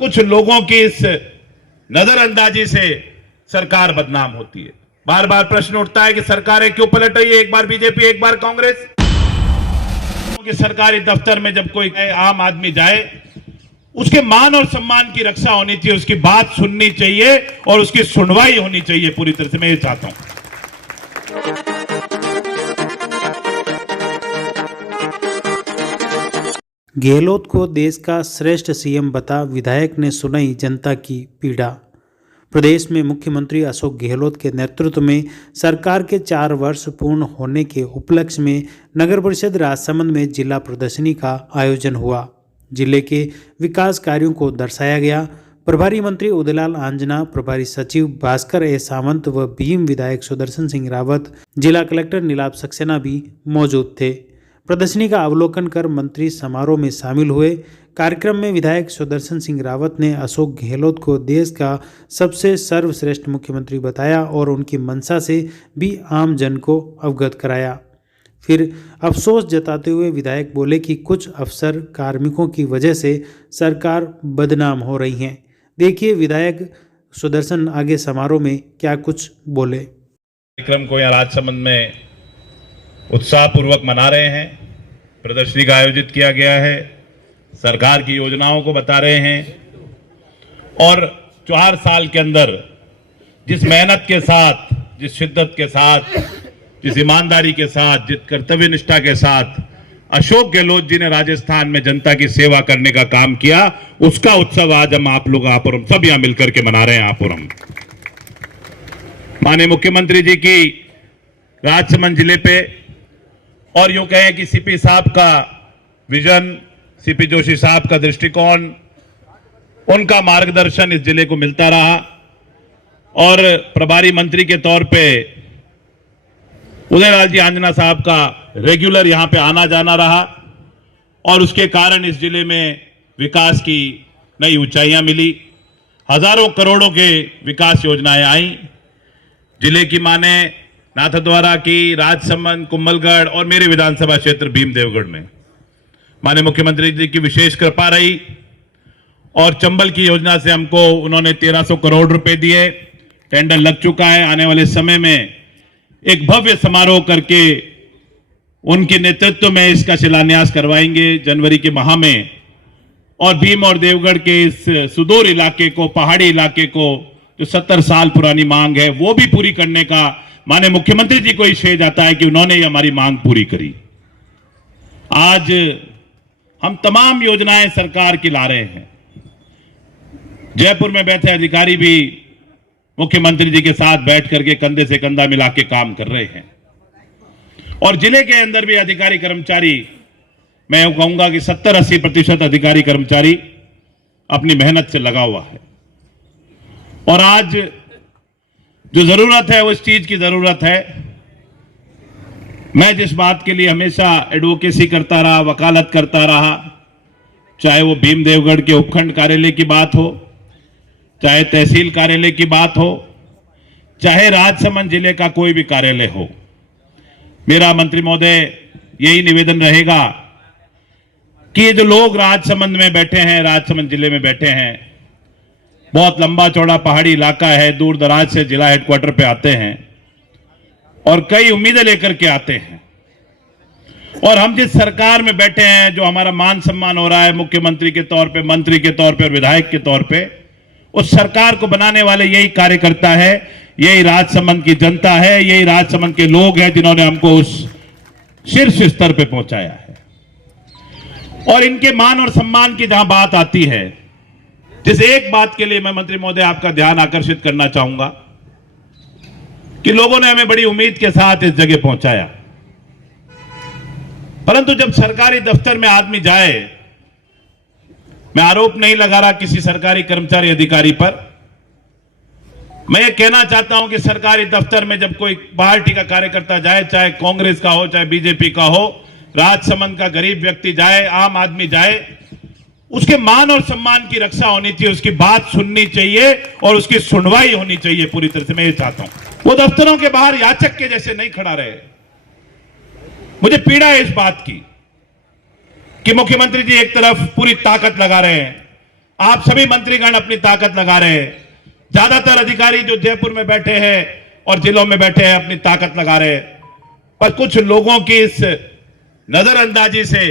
कुछ लोगों की इस नजरअंदाजी से सरकार बदनाम होती है। बार बार प्रश्न उठता है कि सरकारें क्यों पलट रही है, एक बार बीजेपी एक बार कांग्रेस। कि सरकारी दफ्तर में जब कोई आम आदमी जाए, उसके मान और सम्मान की रक्षा होनी चाहिए, उसकी बात सुननी चाहिए और उसकी सुनवाई होनी चाहिए पूरी तरह से। मैं ये चाहता हूं। गहलोत को देश का श्रेष्ठ सीएम बता विधायक ने सुनाई जनता की पीड़ा। प्रदेश में मुख्यमंत्री अशोक गहलोत के नेतृत्व में सरकार के 4 वर्ष पूर्ण होने के उपलक्ष्य में नगर परिषद राजसमंद में जिला प्रदर्शनी का आयोजन हुआ। जिले के विकास कार्यों को दर्शाया गया। प्रभारी मंत्री उदयलाल आंजना, प्रभारी सचिव भास्कर ए सावंत व भीम विधायक सुदर्शन सिंह रावत, जिला कलेक्टर नीलाभ सक्सेना भी मौजूद थे। प्रदर्शनी का अवलोकन कर मंत्री समारोह में शामिल हुए। कार्यक्रम में विधायक सुदर्शन सिंह रावत ने अशोक गहलोत को देश का सबसे सर्वश्रेष्ठ मुख्यमंत्री बताया और उनकी मंशा से भी आम जन को अवगत कराया। फिर अफसोस जताते हुए विधायक बोले कि कुछ अफसर कार्मिकों की वजह से सरकार बदनाम हो रही है। देखिए विधायक सुदर्शन आगे समारोह में क्या कुछ बोले। कार्यक्रम को यहाँ राजसमंद में उत्साहपूर्वक मना रहे हैं। प्रदर्शनी का आयोजित किया गया है, सरकार की योजनाओं को बता रहे हैं और 4 साल के अंदर जिस मेहनत के साथ, जिस शिद्दत के साथ, जिस ईमानदारी के साथ, जिस कर्तव्य निष्ठा के साथ अशोक गहलोत जी ने राजस्थान में जनता की सेवा करने का काम किया, उसका उत्सव आज हम आप लोग आप और हम सब यहां मिलकर के मना रहे हैं। आप और हम माननीय मुख्यमंत्री जी की राजसमंद जिले पे और यूं कहें कि सीपी साहब का विजन, सीपी जोशी साहब का दृष्टिकोण, उनका मार्गदर्शन इस जिले को मिलता रहा और प्रभारी मंत्री के तौर पे उदयलाल जी आंजना साहब का रेगुलर यहां पे आना जाना रहा और उसके कारण इस जिले में विकास की नई ऊंचाइयां मिली। हजारों करोड़ों के विकास योजनाएं आई। जिले की माने नाथद्वारा की, राजसमंद, कुंभलगढ़ और मेरे विधानसभा क्षेत्र भीमदेवगढ़ में माननीय मुख्यमंत्री जी की विशेष कृपा रही और चंबल की योजना से हमको उन्होंने 1300 करोड़ रुपए दिए। टेंडर लग चुका है। आने वाले समय में एक भव्य समारोह करके उनके नेतृत्व में इसका शिलान्यास करवाएंगे जनवरी के माह में और भीम और देवगढ़ के इस सुदूर इलाके को, पहाड़ी इलाके को, जो 70 साल पुरानी मांग है वो भी पूरी करने का माननीय मुख्यमंत्री जी को ही श्रेय जाता है कि उन्होंने ही हमारी मांग पूरी करी। आज हम तमाम योजनाएं सरकार की ला रहे हैं। जयपुर में बैठे अधिकारी भी मुख्यमंत्री जी के साथ बैठ करके कंधे से कंधा मिला के काम कर रहे हैं और जिले के अंदर भी अधिकारी कर्मचारी, मैं कहूंगा कि 70-80% अधिकारी कर्मचारी अपनी मेहनत से लगा हुआ है और आज जो जरूरत है उस चीज की जरूरत है। मैं जिस बात के लिए हमेशा एडवोकेसी करता रहा, वकालत करता रहा, चाहे वो भीमदेवगढ़ के उपखंड कार्यालय की बात हो, चाहे तहसील कार्यालय की बात हो, चाहे राजसमंद जिले का कोई भी कार्यालय हो, मेरा मंत्री महोदय यही निवेदन रहेगा कि ये जो लोग राजसमंद में बैठे हैं, राजसमंद जिले में बैठे हैं, बहुत लंबा चौड़ा पहाड़ी इलाका है, दूर दराज से जिला हेडक्वार्टर पे आते हैं और कई उम्मीदें लेकर के आते हैं और हम जिस सरकार में बैठे हैं, जो हमारा मान सम्मान हो रहा है मुख्यमंत्री के तौर पे, मंत्री के तौर पे और विधायक के तौर पे, उस सरकार को बनाने वाले यही कार्यकर्ता है, यही राजसमंद की जनता है, यही राजसमंद के लोग हैं जिन्होंने हमको उस शीर्ष स्तर पे पहुंचाया है। और इनके मान और सम्मान की जहां बात आती है, जिस एक बात के लिए मैं मंत्री महोदय आपका ध्यान आकर्षित करना चाहूंगा कि लोगों ने हमें बड़ी उम्मीद के साथ इस जगह पहुंचाया, परंतु जब सरकारी दफ्तर में आदमी जाए, मैं आरोप नहीं लगा रहा किसी सरकारी कर्मचारी अधिकारी पर, मैं ये कहना चाहता हूं कि सरकारी दफ्तर में जब कोई पार्टी का कार्यकर्ता जाए, चाहे कांग्रेस का हो, चाहे बीजेपी का हो, राजसमंद का गरीब व्यक्ति जाए, आम आदमी जाए, उसके मान और सम्मान की रक्षा होनी चाहिए, उसकी बात सुननी चाहिए और उसकी सुनवाई होनी चाहिए पूरी तरह से। मैं ये चाहता हूं वो दफ्तरों के बाहर याचक के जैसे नहीं खड़ा रहे। मुझे पीड़ा है इस बात की कि मुख्यमंत्री जी एक तरफ पूरी ताकत लगा रहे हैं, आप सभी मंत्रीगण अपनी ताकत लगा रहे हैं, ज्यादातर अधिकारी जो जयपुर में बैठे हैं और जिलों में बैठे हैं अपनी ताकत लगा रहे हैं, पर कुछ लोगों की इस नजरअंदाजी से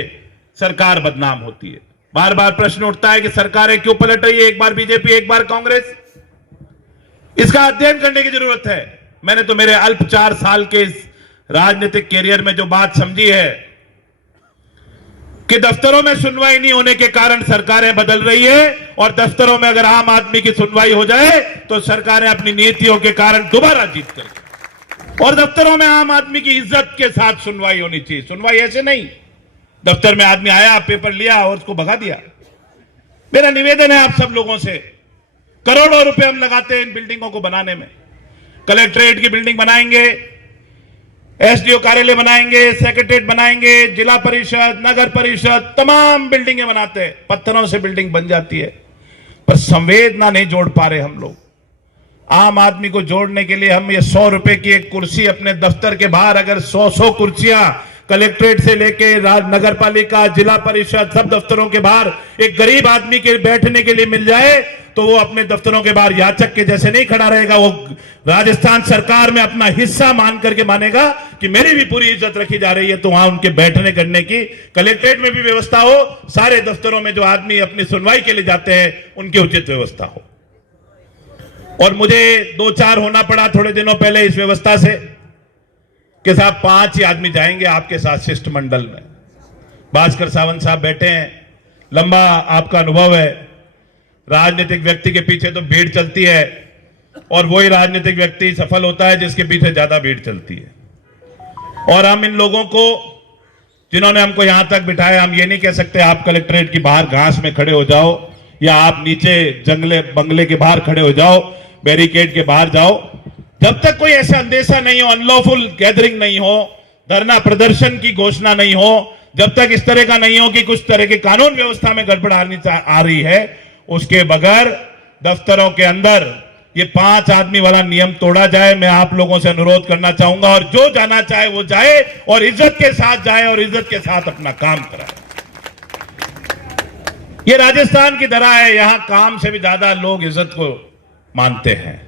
सरकार बदनाम होती है। बार बार प्रश्न उठता है कि सरकारें क्यों पलट रही है, एक बार बीजेपी एक बार कांग्रेस। इसका अध्ययन करने की जरूरत है। मैंने तो मेरे अल्प 4 साल के इस राजनीतिक कैरियर में जो बात समझी है कि दफ्तरों में सुनवाई नहीं होने के कारण सरकारें बदल रही है, और दफ्तरों में अगर आम आदमी की सुनवाई हो जाए तो सरकारें अपनी नीतियों के कारण दोबारा जीत करेंगी। और दफ्तरों में आम आदमी की इज्जत के साथ सुनवाई होनी चाहिए। सुनवाई ऐसे नहीं, दफ्तर में आदमी आया, पेपर लिया और उसको भगा दिया। मेरा निवेदन है आप सब लोगों से, करोड़ों रुपए हम लगाते हैं इन बिल्डिंगों को बनाने में। कलेक्ट्रेट की बिल्डिंग बनाएंगे, एसडीओ कार्यालय बनाएंगे, सेक्रेटरीट बनाएंगे, जिला परिषद, नगर परिषद, तमाम बिल्डिंगें बनाते हैं। पत्थरों से बिल्डिंग बन जाती है, पर संवेदना नहीं जोड़ पा रहे हम लोग। आम आदमी को जोड़ने के लिए हम ये 100 रुपए की एक कुर्सी अपने दफ्तर के बाहर, अगर 100 कुर्सियां कलेक्ट्रेट से लेके नगर पालिका, जिला परिषद, सब दफ्तरों के बाहर एक गरीब आदमी के बैठने के लिए मिल जाए तो वो अपने दफ्तरों के बाहर याचक के जैसे नहीं खड़ा रहेगा। वो राजस्थान सरकार में अपना हिस्सा मान करके मानेगा कि मेरी भी पूरी इज्जत रखी जा रही है, तो वहां उनके बैठने करने की कलेक्ट्रेट में भी व्यवस्था हो, सारे दफ्तरों में जो आदमी अपनी सुनवाई के लिए जाते हैं उनकी उचित व्यवस्था हो। और मुझे 2-4 होना पड़ा थोड़े दिनों पहले इस व्यवस्था से कि साहब 5 ही आदमी जाएंगे आपके साथ शिष्टमंडल में। भास्कर सावंत साहब बैठे हैं, लंबा आपका अनुभव है। राजनीतिक व्यक्ति के पीछे तो भीड़ चलती है, और वही राजनीतिक व्यक्ति सफल होता है जिसके पीछे ज्यादा भीड़ चलती है। और हम इन लोगों को, जिन्होंने हमको यहां तक बिठाया, हम ये नहीं कह सकते आप कलेक्ट्रेट की बाहर घास में खड़े हो जाओ, या आप नीचे जंगले बंगले के बाहर खड़े हो जाओ, बैरिकेड के बाहर जाओ। जब तक कोई ऐसा अंदेशा नहीं हो, अनलॉफुल गैदरिंग नहीं हो, धरना प्रदर्शन की घोषणा नहीं हो, जब तक इस तरह का नहीं हो कि कुछ तरह के कानून व्यवस्था में गड़बड़ आ रही है, उसके बगैर दफ्तरों के अंदर ये 5 आदमी वाला नियम तोड़ा जाए। मैं आप लोगों से अनुरोध करना चाहूंगा, और जो जाना चाहे वो जाए, और इज्जत के साथ जाए, और इज्जत के साथ अपना काम कराए। ये राजस्थान की तरह है, यहां काम से भी ज्यादा लोग इज्जत को मानते हैं।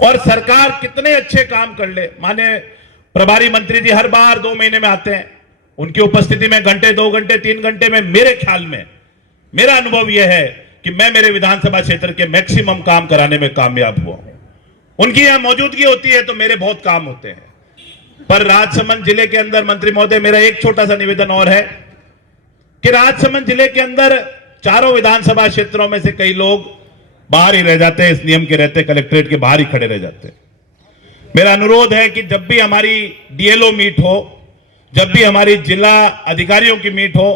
और सरकार कितने अच्छे काम कर ले, माने प्रभारी मंत्री जी हर बार 2 महीने में आते हैं, उनकी उपस्थिति में घंटे, 2 घंटे, 3 घंटे में, मेरे ख्याल में, मेरा अनुभव यह है कि मैं मेरे विधानसभा क्षेत्र के मैक्सिमम काम कराने में कामयाब हुआ हूं। उनकी यहां मौजूदगी होती है तो मेरे बहुत काम होते हैं। पर राजसमंद जिले के अंदर, मंत्री महोदय, मेरा एक छोटा सा निवेदन और है कि राजसमंद जिले के अंदर चारों विधानसभा क्षेत्रों में से कई लोग बाहर ही रह जाते हैं, इस नियम के रहते, कलेक्ट्रेट के बाहर ही खड़े रह जाते हैं। मेरा अनुरोध है कि जब भी हमारी डीएलओ मीट हो, जब भी हमारी जिला अधिकारियों की मीट हो,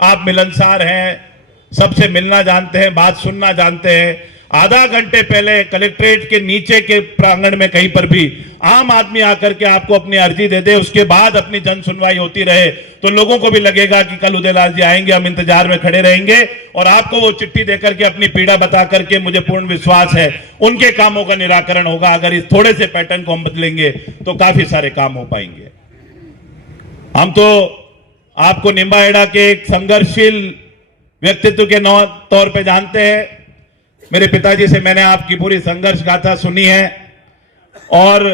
आप मिलनसार हैं, सबसे मिलना जानते हैं, बात सुनना जानते हैं, आधा घंटे पहले कलेक्ट्रेट के नीचे के प्रांगण में कहीं पर भी आम आदमी आकर के आपको अपनी अर्जी दे दे, उसके बाद अपनी जन सुनवाई होती रहे, तो लोगों को भी लगेगा कि कल उदयलाल जी आएंगे, हम इंतजार में खड़े रहेंगे, और आपको वो चिट्ठी देकर के अपनी पीड़ा बता करके, मुझे पूर्ण विश्वास है उनके कामों का निराकरण होगा। अगर इस थोड़े से पैटर्न को हम बदलेंगे तो काफी सारे काम हो पाएंगे। हम तो आपको निम्बाहेड़ा के एक संघर्षशील व्यक्तित्व के तौर पे जानते हैं। मेरे पिताजी से मैंने आपकी पूरी संघर्ष गाथा सुनी है, और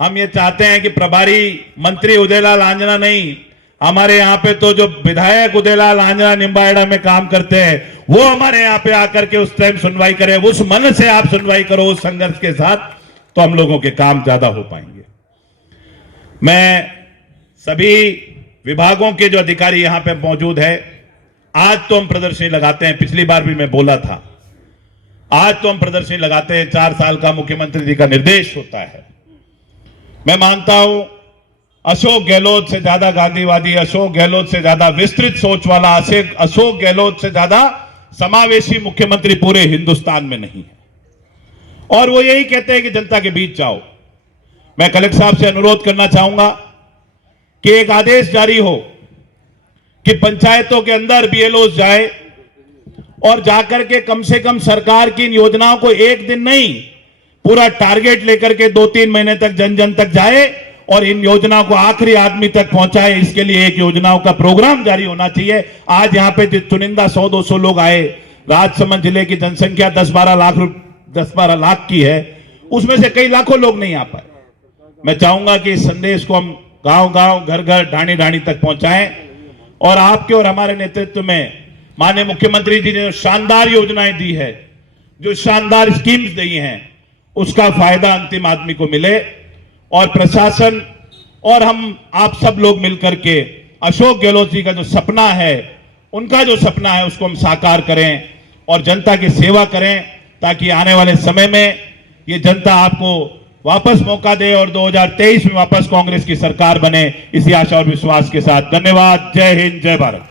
हम ये चाहते हैं कि प्रभारी मंत्री उदयलाल आंजना नहीं, हमारे यहाँ पे तो जो विधायक उदयलाल आंजना निम्बाहेड़ा में काम करते हैं, वो हमारे यहाँ पे आकर के उस टाइम सुनवाई करें। उस मन से आप सुनवाई करो, उस संघर्ष के साथ, तो हम लोगों के काम ज्यादा हो पाएंगे। मैं सभी विभागों के जो अधिकारी यहाँ पे मौजूद है, आज तो हम प्रदर्शनी लगाते हैं, पिछली बार भी मैं बोला था, आज तो हम प्रदर्शनी लगाते हैं, 4 साल का मुख्यमंत्री जी का निर्देश होता है। मैं मानता हूं अशोक गहलोत से ज्यादा गांधीवादी, अशोक गहलोत से ज्यादा विस्तृत सोच वाला, अशोक गहलोत से ज्यादा समावेशी मुख्यमंत्री पूरे हिंदुस्तान में नहीं है। और वो यही कहते हैं कि जनता के बीच जाओ। मैं कलेक्टर साहब से अनुरोध करना चाहूंगा कि एक आदेश जारी हो कि पंचायतों के अंदर बीएलओ जाए, और जाकर के कम से कम सरकार की इन योजनाओं को एक दिन नहीं, पूरा टारगेट लेकर के 2-3 महीने तक जन जन तक जाए, और इन योजनाओं को आखिरी आदमी तक पहुंचाए। इसके लिए एक योजनाओं का प्रोग्राम जारी होना चाहिए। आज यहां पे चुनिंदा 100-200 लोग आए, राजसमंद जिले की जनसंख्या 10-12 लाख की है, उसमें से कई लाखों लोग नहीं आ पाए। मैं चाहूंगा कि इस संदेश को हम गांव-गांव, घर-घर, ढाणी-ढाणी तक पहुंचाएं और आपके और हमारे नेतृत्व में माननीय मुख्यमंत्री जी ने जो शानदार योजनाएं दी है, जो शानदार स्कीम्स दी हैं, उसका फायदा अंतिम आदमी को मिले और प्रशासन और हम आप सब लोग मिलकर के अशोक गहलोत जी का जो सपना है, उनका जो सपना है, उसको हम साकार करें और जनता की सेवा करें, ताकि आने वाले समय में ये जनता आपको वापस मौका दे और 2023 में वापस कांग्रेस की सरकार बने, इसी आशा और विश्वास के साथ। धन्यवाद। जय हिंद, जय भारत।